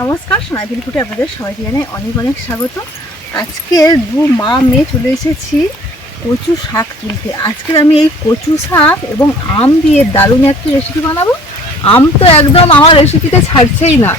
নমস্কার সোনাঝুরি ফুটে আপনাদের সবাইকে জানাই অনেক অনেক স্বাগত। আজকে দু মা মেয়ে চলে এসেছি কচু শাক তুলতে। আজকে আমি এই কচু শাক এবং আম দিয়ে দারুণ একটা রেসিপি বানাবো। আম তো একদম আমার রেসিপিতে ছাড়ছেই না।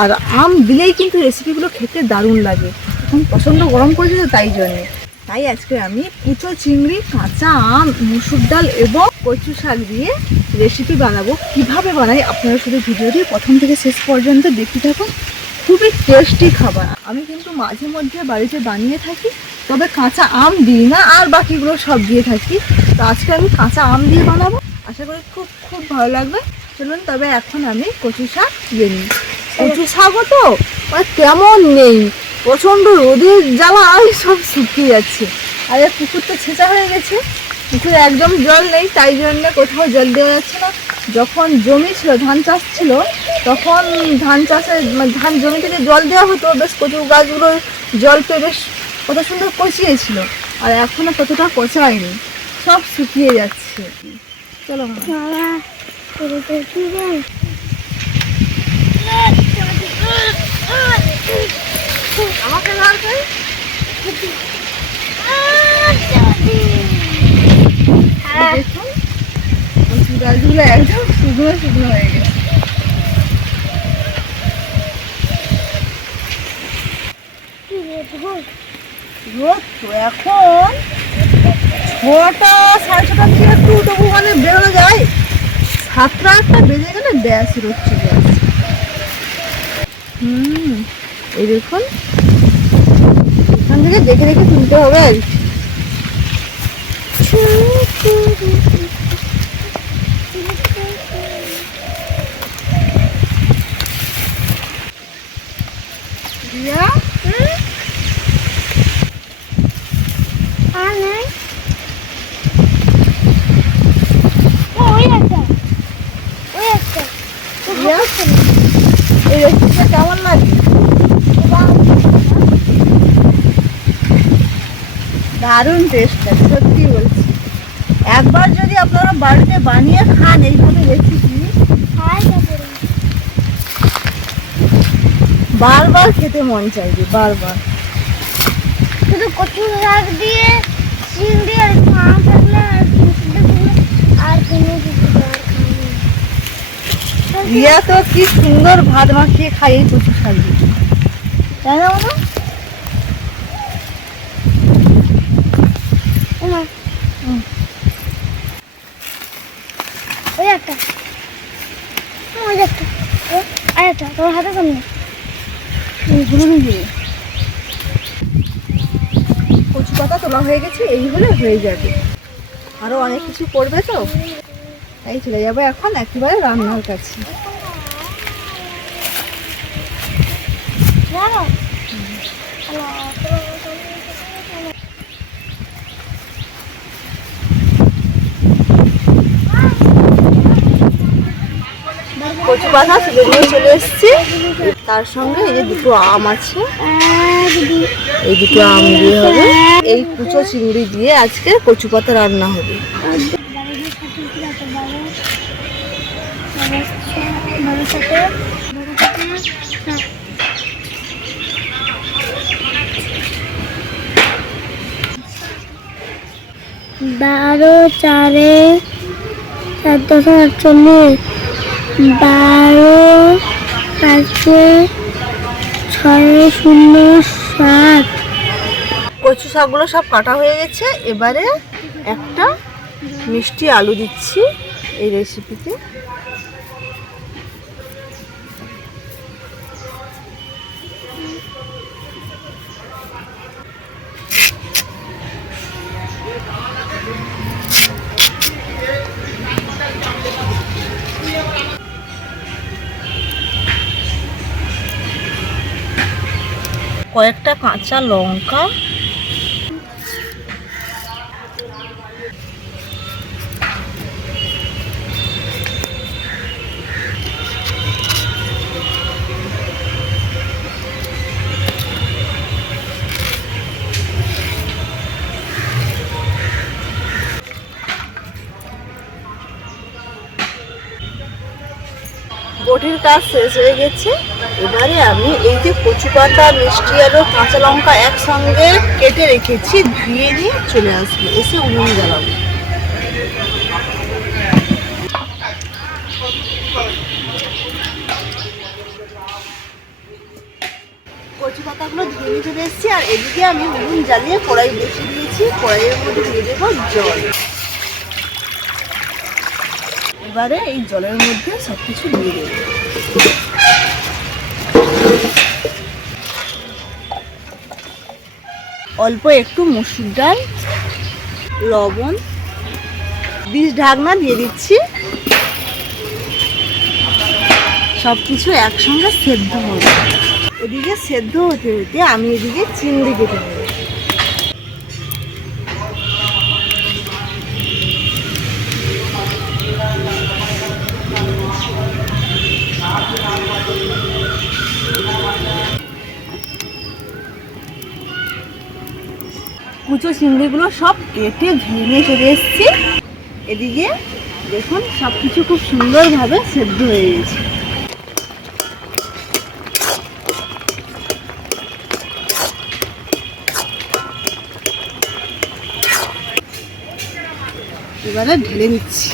আর আম দিলেই কিন্তু রেসিপিগুলো খেতে দারুণ লাগে। এখন প্রচণ্ড গরম করেছে তো তাই জন্যে। তাই আজকে আমি কুচো চিংড়ি, কাঁচা আম, মুসুর ডাল এবং কচু শাক দিয়ে রেসিপি বানাবো। কীভাবে বানাই? আপনারা শুধু ভিডিওটি প্রথম থেকে শেষ পর্যন্ত দেখতে থাকুন। খুবই টেস্টি খাবার। আমি কিন্তু মাঝে মধ্যে বাড়িতে বানিয়ে থাকি, তবে কাঁচা আম দিই না, আর বাকিগুলো সব দিয়ে থাকি। তো আজকে আমি কাঁচা আম দিয়ে বানাবো। আশা করি খুব খুব ভালো লাগবে। চলুন, তবে এখন আমি কচু শাক দিয়ে নিই কচু শাকও তো মানে তেমন নেই। প্রচণ্ড রোদের জ্বালায় সব শুকিয়ে যাচ্ছে। আর এর পুকুর তো ছেঁচা হয়ে গেছে। পুকুরে একদম জল নেই, তাই জন্য কোথাও জল দেওয়া যাচ্ছে না। যখন জমি ছিল, ধান চাষ ছিল, তখন ধান চাষে মানে ধান জমি থেকে জল দেওয়া হতো। বেশ কচু গাছগুলো জল পেয়ে বেশ কত সুন্দর কচিয়েছিল। আর এখনও ততটা কচায়নি, সব শুকিয়ে যাচ্ছে। চলো মা। আমাকে কচু গাছগুলো একদম শুকনো শুকনো হয়ে গেছে রোদ তো এখন। ছটা, সাড়ে ছটার দিকে একটু তবু মানে বেরোনো যায়। সাতটা আটটা বেজে গেলে ব্যাস রোদ চলে হুম। এই দেখুন এখান থেকে দেখে দেখে তুলতে হবে আর কি। রিয়া রিয়া এই রেসিপিটা কেমন লাগে দারুণ টেস্ট লাগে সত্যি বলছি। একবার যদি আপনারা বাড়িতে বানিয়ে খান এইভাবে রেসিপি বারবার খেতে মন চাইবে বারবার। শুধু কচু শাক দিয়ে চিংড়ি আর একটু থাকলে আর আর কোনো রিয়া তো কি সুন্দর ভাত মাখিয়ে খাই এই কচু শাক দিয়ে। তাই না বাবা ওমা হুম। ওই একটা ওই একটা ও, আর তোমার তোর হাতে সামনে ঘুরুন দিয়ে কচু পাতা তোলা হয়ে গেছে, এই হলে হয়ে যাবে। আরও অনেক কিছু করবে তো? তাই চলে যাব এখন, একেবারে রান্নার কাছে। কচু পাতা নিয়ে চলে এসেছি। তার সঙ্গে এই যে দুটো আম আছে, এই দুটো আম দিয়ে হবে। এই কুচো চিংড়ি দিয়ে আজকে কচু পাতা রান্না হবে। বারো, চারে চোদ্দশো আটচল্লিশ। বারো পাঁচে ছয় শূন্য সাত। কচু শাকগুলো সব কাটা হয়ে গেছে। এবারে একটা মিষ্টি আলু দিচ্ছি এই রেসিপিতে কয়েকটা কাঁচা লঙ্কা। বটির কাজ শেষ হয়ে গেছে। এবারে আমি এই যে কচু পাতা, মিষ্টি আলু, কাঁচা লঙ্কা একসঙ্গে কেটে রেখেছি, ধুয়ে নিয়ে চলে আসব। এসে উনুন জ্বালাবো। কচু পাতাগুলো ধুয়ে নিয়ে এসেছি, আর এদিকে আমি উনুন জ্বালিয়ে কড়াই বসিয়ে দিয়েছি। কড়াইয়ের মধ্যে দিয়ে দেবো জল। এবারে এই জলের মধ্যে সব কিছু দিয়ে দেবো। অল্প একটু মুসুর ডাল, লবণ বিষ ঢাকনা দিয়ে দিচ্ছি। সব কিছু একসঙ্গে সেদ্ধ হবে এদিকে সেদ্ধ হতে হতে আমি এদিকে চিংড়ি কেটে নেব। চিংড়িগুলো সব কেটে নিয়ে চলে এসেছি। এদিকে দেখুন সব কিছু খুব সুন্দরভাবে সেদ্ধ হয়ে গেছে। এবারে ঢেলে নিচ্ছি।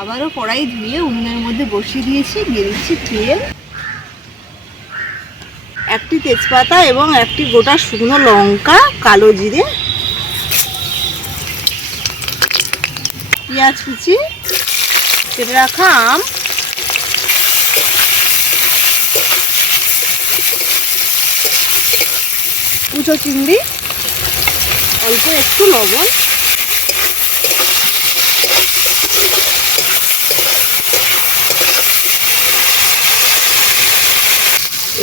আবারও কড়াই ধুয়ে উনুনের মধ্যে বসিয়ে দিয়েছি, দিয়ে দিচ্ছি তেল। একটি তেজপাতা এবং একটি গোটা শুকনো লঙ্কা, কালো জিরে, পেঁয়াজ কুচি, কেটে রাখা আম, কুচো চিংড়ি, অল্প একটু লবণ।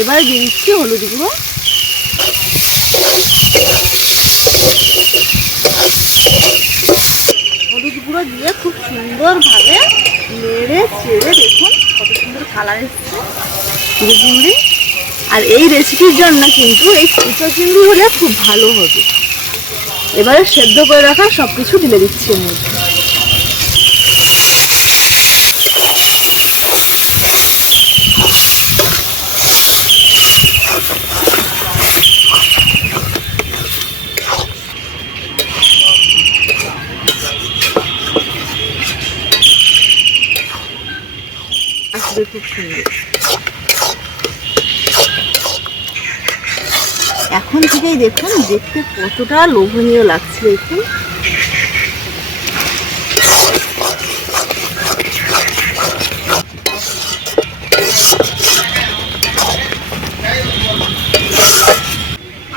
এবার দিয়ে দিচ্ছি হলুদ গুঁড়ো। হলুদ গুঁড়ো দিয়ে খুব সুন্দরভাবে নেড়ে চেড়ে দেখুন কত সুন্দর কালার এসছে। চিংড়ি আর এই রেসিপির জন্য কিন্তু এই কুচো চিংড়ি হলে খুব ভালো হবে। এবারে সেদ্ধ করে রাখা সব কিছু ঢেলে দিচ্ছি মধ্যে আসবে খুব সুন্দর এখন থেকেই দেখুন দেখতে কতটা লোভনীয় লাগছে দেখুন।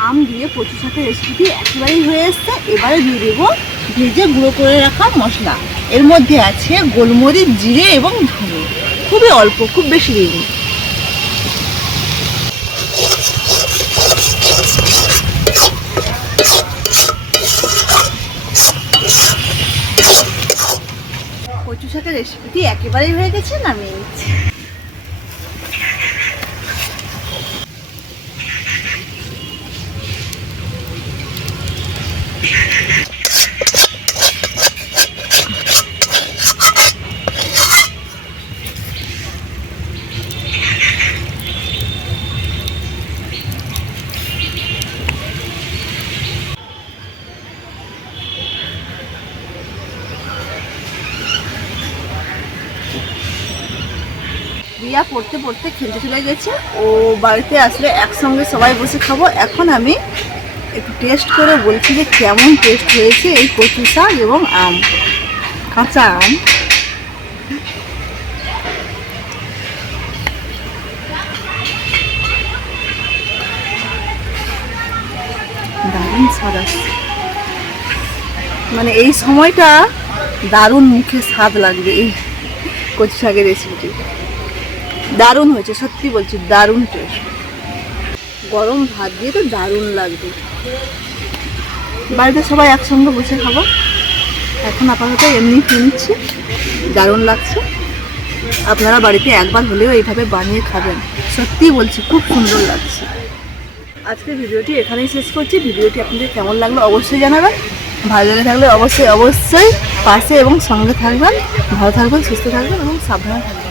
আম দিয়ে কচু শাকের রেসিপি একেবারেই হয়ে এসছে। এবারে দিয়ে দেবো ভেজে গুঁড়ো করে রাখা মশলা। এর মধ্যে আছে গোলমরিচ, জিরে এবং ধনে। খুবই অল্প, খুব বেশি দিইনি। কচু শাকের রেসিপিটি একেবারেই হয়ে গেছে নামিয়ে নিচ্ছি রিয়া পড়তে পড়তে খেলতে চলে গেছে। ও বাড়িতে আসলে একসঙ্গে সবাই বসে খাব। এখন আমি একটু টেস্ট করে বলছি যে কেমন টেস্ট হয়েছে এই কচু শাক এবং আম, কাঁচা আম। দারুণ স্বাদ মানে এই সময়টা দারুণ মুখে স্বাদ লাগবে এই কচু শাকের রেসিপিটি দারুণ হয়েছে, সত্যি বলছি, দারুণ টেস্ট গরম ভাত দিয়ে তো দারুণ লাগবে। বাড়িতে সবাই একসঙ্গে বসে খাব। এখন আপাতত এমনি নিচ্ছি, দারুণ লাগছে। আপনারা বাড়িতে একবার হলেও এইভাবে বানিয়ে খাবেন। সত্যি বলছি, খুব সুন্দর লাগছে। আজকে ভিডিওটি এখানেই শেষ করছি। ভিডিওটি আপনাদের কেমন লাগল অবশ্যই জানাবেন। ভালো লেগে থাকলে অবশ্যই অবশ্যই পাশে এবং সঙ্গে থাকবেন। ভালো থাকবেন, সুস্থ থাকবেন এবং সাবধানে থাকবেন।